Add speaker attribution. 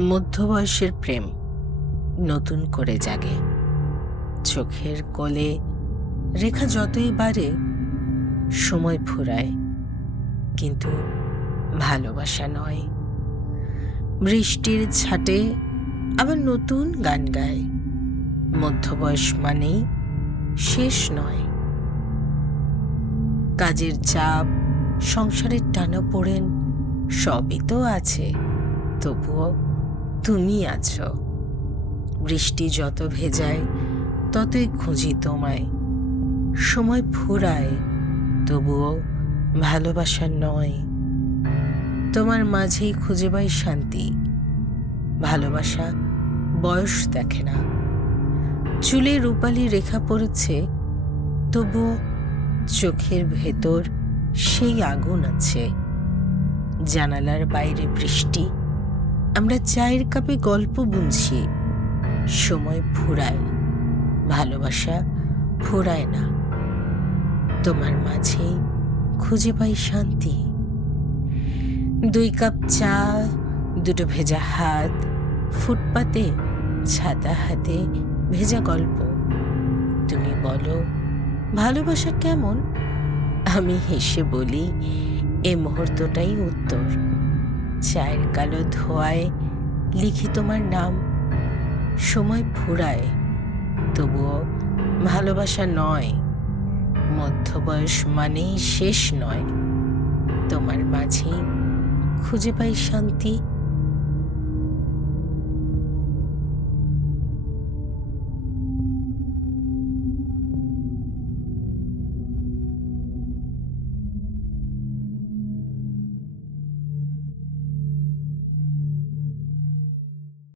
Speaker 1: মধ্যবয়সের প্রেম নতুন করে জাগে। চোখের কোলে রেখা যতই বাড়ে, সময় ফুরায়, কিন্তু ভালোবাসা নয়। বৃষ্টির ছাটে আবার নতুন গান গায়। মধ্যবয়স মানেই শেষ নয়। কাজের চাপ, সংসারের টানা পড়েন সবই তো আছে, তবুও তুমি আছো। বৃষ্টি যত ভেজায়, ততই খুঁজি তোমায়। সময় ফুরায়, তবুও ভালোবাসা নয়। তোমার মাঝেই খুঁজে পাই শান্তি। ভালোবাসা বয়স দেখে না। চুলে রূপালি রেখা পড়েছে তবুও চোখের ভেতর সেই আগুন আছে। জানালার বাইরে বৃষ্টি। আমরা চায়ের কাপে গল্প বুনছি। সময় ফুরায়, ভালোবাসা ফুরায় না। তোমার মাঝেই খুঁজে পাই শান্তি। দুই কাপ চা, দুটো ভেজা হাত, ফুটপাতে ছাতা হাতে ভেজা গল্প। তুমি বলো, ভালোবাসা কেমন? আমি হেসে বলি, এ মুহূর্তটাই উত্তর। চায়ের কালো ধোয়ায় লিখি তোমার নাম। সময় ফুরায়, তবুও ভালোবাসা নয়। মধ্যবয়স মানেই শেষ নয়। তোমার মাঝেই খুঁজে পাই শান্তি।